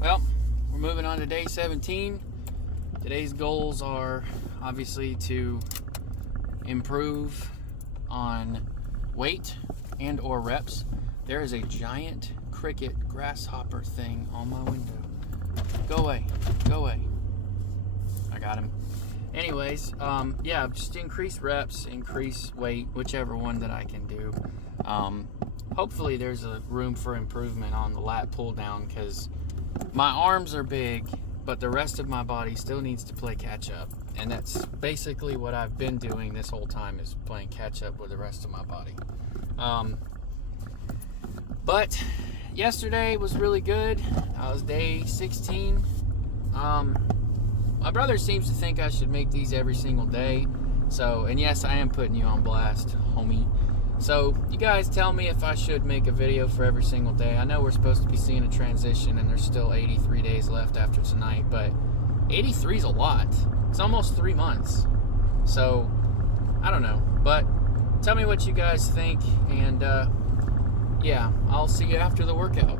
Well, we're moving on to day 17. Today's goals are obviously to improve on weight and or reps. There is a giant cricket grasshopper thing on my window. Go away, go away. I got him. Anyways, yeah, just increase reps, increase weight, whichever one that I can do. Hopefully there's a room for improvement on the lat pull down, because my arms are big, but the rest of my body still needs to play catch up. And that's basically what I've been doing this whole time, is playing catch up with the rest of my body. But yesterday was really good. That was day 16. My brother seems to think I should make these every single day. So, and yes, I am putting you on blast, homie. So, you guys tell me if I should make a video for every single day. I know we're supposed to be seeing a transition and there's still 83 days left after tonight, but 83 is a lot. It's almost 3 months. So, I don't know. But tell me what you guys think, and yeah, I'll see you after the workout.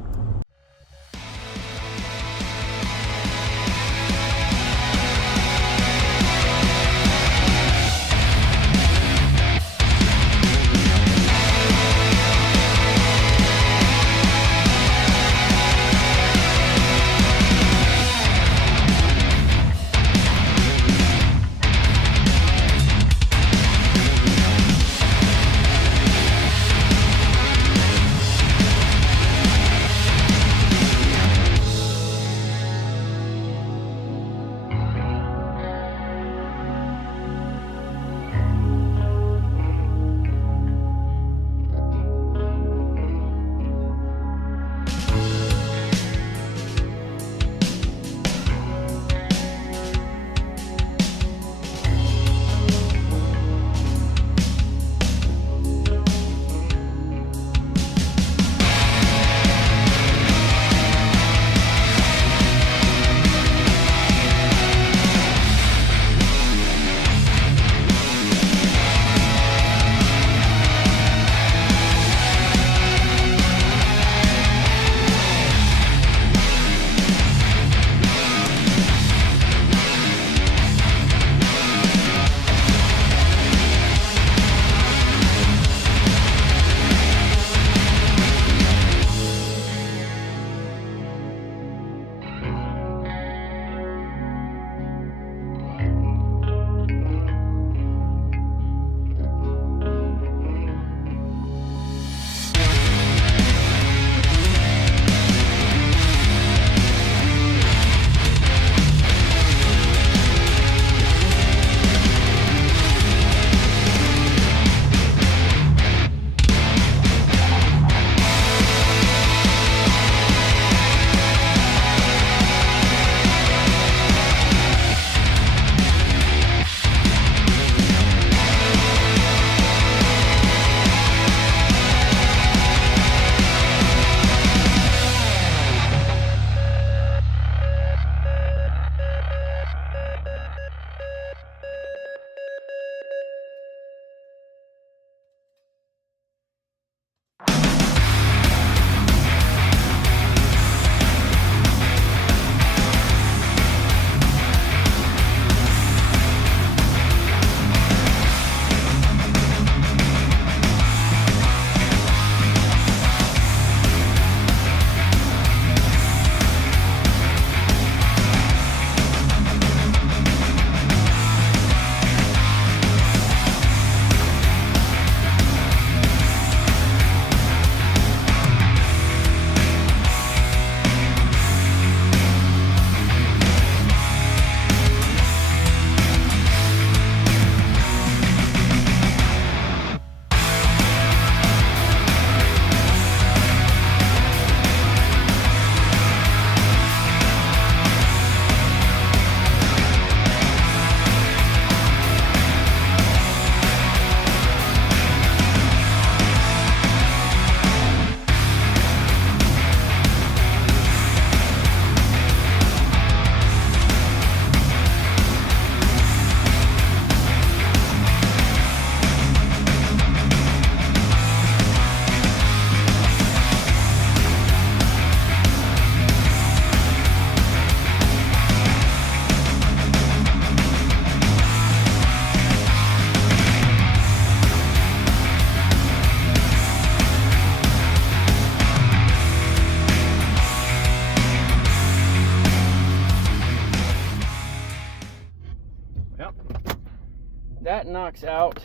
that knocks out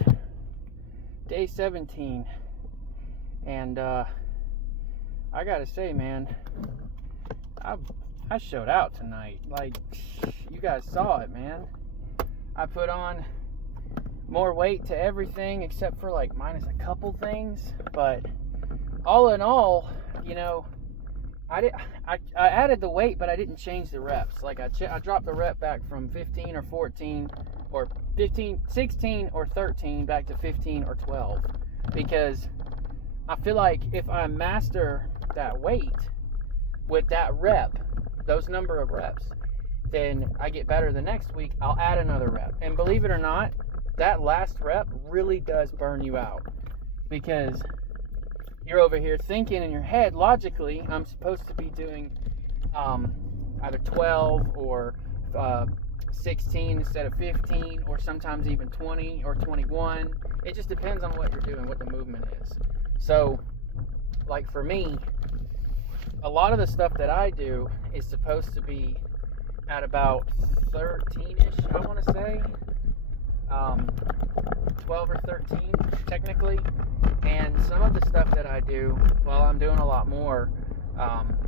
day 17. And I gotta say, man, I showed out tonight. Like, you guys saw it, man. I put on more weight to everything except for like minus a couple things, but all in all, you know, I added the weight, but I didn't change the reps. Like I dropped the rep back from 15 or 14 or 15, 16 or 13 back to 15 or 12, because I feel like if I master that weight with that rep, those number of reps, then I get better the next week. I'll add another rep. And believe it or not, that last rep really does burn you out, because you're over here thinking in your head, logically, I'm supposed to be doing either 12 or 16 instead of 15, or sometimes even 20 or 21. It just depends on what you're doing, what the movement is. So, like for me, a lot of the stuff that I do is supposed to be at about 13-ish, I want to say. 12 or 13, technically. And some of the stuff that I do, well, I'm doing a lot more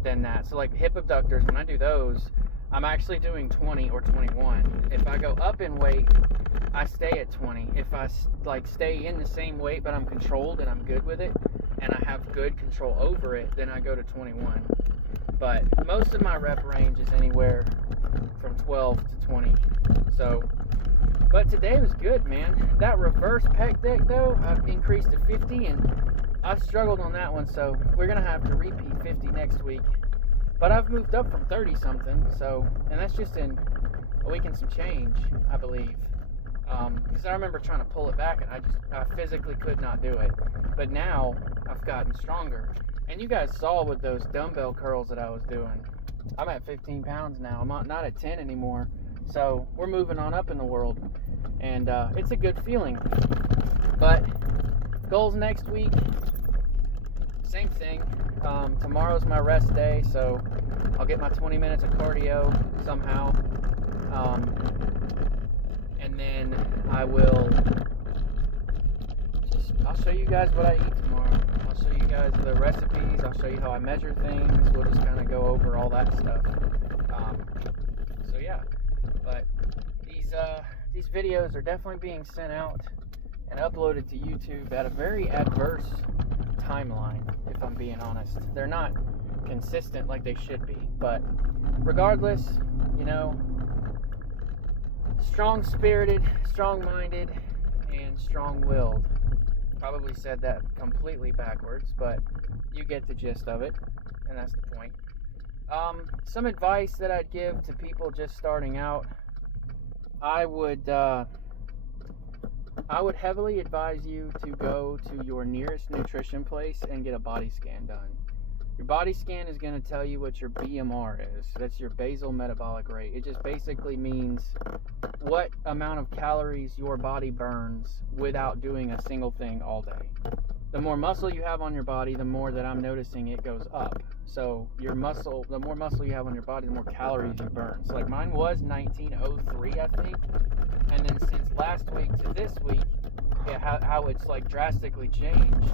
than that. So like hip abductors, when I do those, I'm actually doing 20 or 21. If I go up in weight, I stay at 20. If I like stay in the same weight, but I'm controlled and I'm good with it, and I have good control over it, then I go to 21. But most of my rep range is anywhere from 12 to 20. So, but today was good, man. That reverse pec deck though, I've increased to 50, and I've struggled on that one, so we're gonna have to repeat 50 next week. But I've moved up from 30 something, so, and that's just in a week and some change, I believe. Because I remember trying to pull it back, and I physically could not do it. But now I've gotten stronger. And you guys saw with those dumbbell curls that I was doing, I'm at 15 pounds now. I'm not at 10 anymore. So we're moving on up in the world, and it's a good feeling. But goals next week, same thing. Tomorrow's my rest day, so I'll get my 20 minutes of cardio somehow. And then I'll show you guys what I eat tomorrow. I'll show you guys the recipes. I'll show you how I measure things. We'll just kind of go over all that stuff. So yeah, but these videos are definitely being sent out and uploaded to YouTube at a very adverse timeline, if I'm being honest. They're not consistent like they should be, but regardless, you know, strong-spirited, strong-minded, and strong-willed. Probably said that completely backwards, but you get the gist of it, and that's the point. Some advice that I'd give to people just starting out, I would heavily advise you to go to your nearest nutrition place and get a body scan done. Your body scan is going to tell you what your BMR is. That's your basal metabolic rate. It just basically means what amount of calories your body burns without doing a single thing all day. The more muscle you have on your body, the more that I'm noticing it goes up. So the more muscle you have on your body, the more calories you burn. So like mine was 1903, I think. And then since last week to this week, how it's like drastically changed.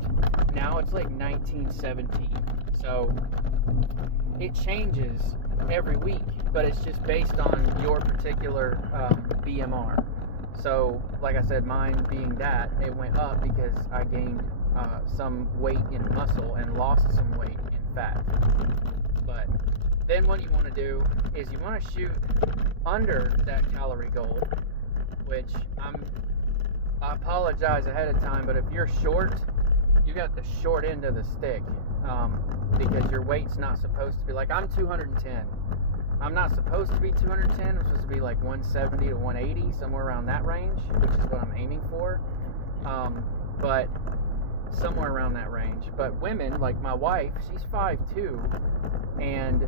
Now it's like 1917. So it changes every week, but it's just based on your particular BMR. So like I said, mine being that, it went up because I gained some weight in muscle and lost some weight in fat. But then what you want to do is you want to shoot under that calorie goal, which I apologize ahead of time, but if you're short, you got the short end of the stick, because your weight's not supposed to be, like I'm 210. I'm not supposed to be 210. I'm supposed to be like 170 to 180, somewhere around that range, which is what I'm aiming for. But somewhere around that range. But women, like my wife, she's 5'2", and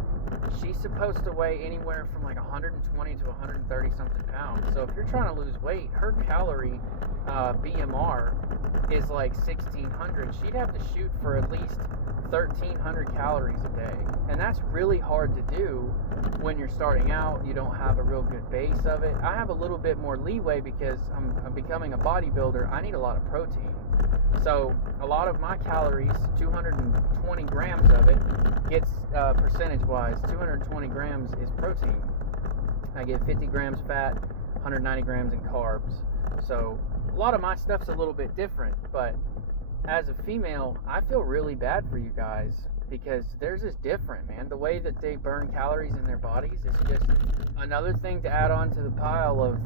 she's supposed to weigh anywhere from like 120 to 130 something pounds. So if you're trying to lose weight, her calorie BMR is like 1600. She'd have to shoot for at least 1300 calories a day, and that's really hard to do when you're starting out. You don't have a real good base of it. I have a little bit more leeway because I'm becoming a bodybuilder. I need a lot of protein, so a lot of my calories, 220 grams of it gets percentage wise, 220 grams is protein. I get 50 grams fat, 190 grams in carbs. So a lot of my stuff's a little bit different, but as a female, I feel really bad for you guys because theirs is different, man. The way that they burn calories in their bodies is just another thing to add on to the pile of,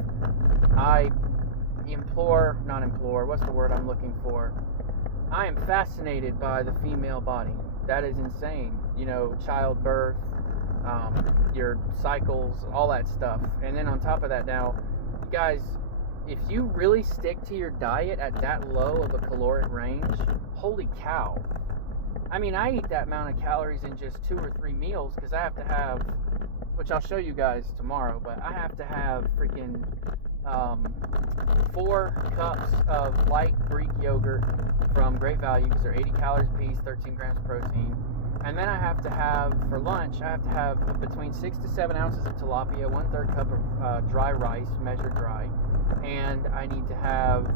I am fascinated by the female body. That is insane. You know, childbirth, your cycles, all that stuff. And then on top of that now, you guys, if you really stick to your diet at that low of a caloric range, holy cow. I mean, I eat that amount of calories in just 2 or 3 meals because I have to have, which I'll show you guys tomorrow, but I have to have freaking 4 cups of light Greek yogurt from Great Value because they're 80 calories a piece, 13 grams of protein. And then I have to have, for lunch, I have to have between 6 to 7 ounces of tilapia, 1/3 cup of dry rice, measured dry. And I need to have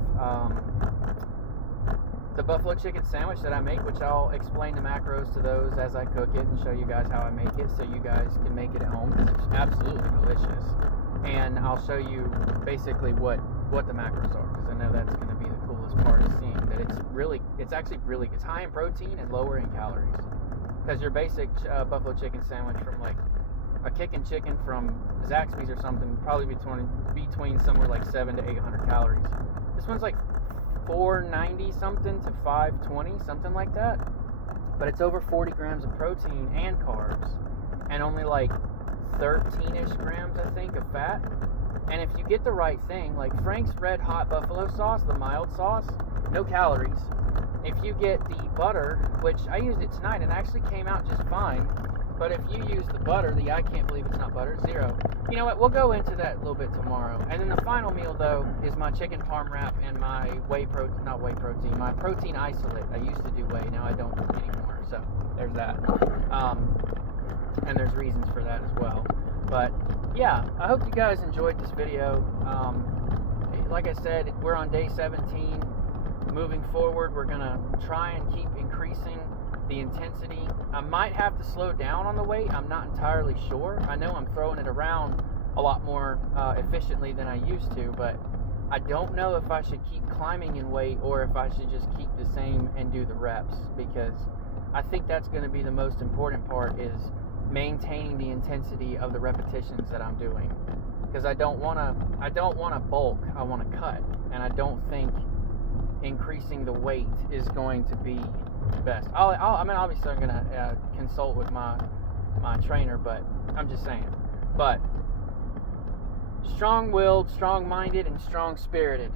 the buffalo chicken sandwich that I make, which I'll explain the macros to those as I cook it and show you guys how I make it so you guys can make it at home because it's absolutely delicious. And I'll show you basically what the macros are because I know that's going to be the coolest part of seeing that it's high in protein and lower in calories. Because your basic buffalo chicken sandwich from like a kicking chicken from Zaxby's or something, probably between somewhere like 700 to 800 calories. This one's like 490 something to 520, something like that. But it's over 40 grams of protein and carbs, and only like 13-ish grams, I think, of fat. And if you get the right thing, like Frank's Red Hot Buffalo Sauce, the mild sauce, no calories. If you get the butter, which I used it tonight and actually came out just fine, but if you use the butter, I can't believe it's not butter, 0. You know what, we'll go into that a little bit tomorrow. And then the final meal, though, is my chicken parm wrap and my my protein isolate. I used to do whey, now I don't anymore, so there's that. And there's reasons for that as well. But, yeah, I hope you guys enjoyed this video. Like I said, we're on day 17. Moving forward, we're going to try and keep increasing the intensity. I might have to slow down on the weight. I'm not entirely sure. I know I'm throwing it around a lot more efficiently than I used to, but I don't know if I should keep climbing in weight or if I should just keep the same and do the reps, because I think that's going to be the most important part, is maintaining the intensity of the repetitions that I'm doing, because I don't want to bulk, I want to cut, and I don't think increasing the weight is going to be best. I mean, obviously I'm going to consult with my trainer, but I'm just saying. But strong-willed, strong-minded, and strong-spirited.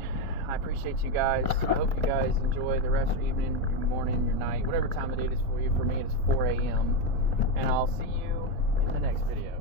I appreciate you guys. I hope you guys enjoy the rest of your evening, your morning, your night, whatever time of day it is for you. For me, it's 4 a.m. And I'll see you in the next video.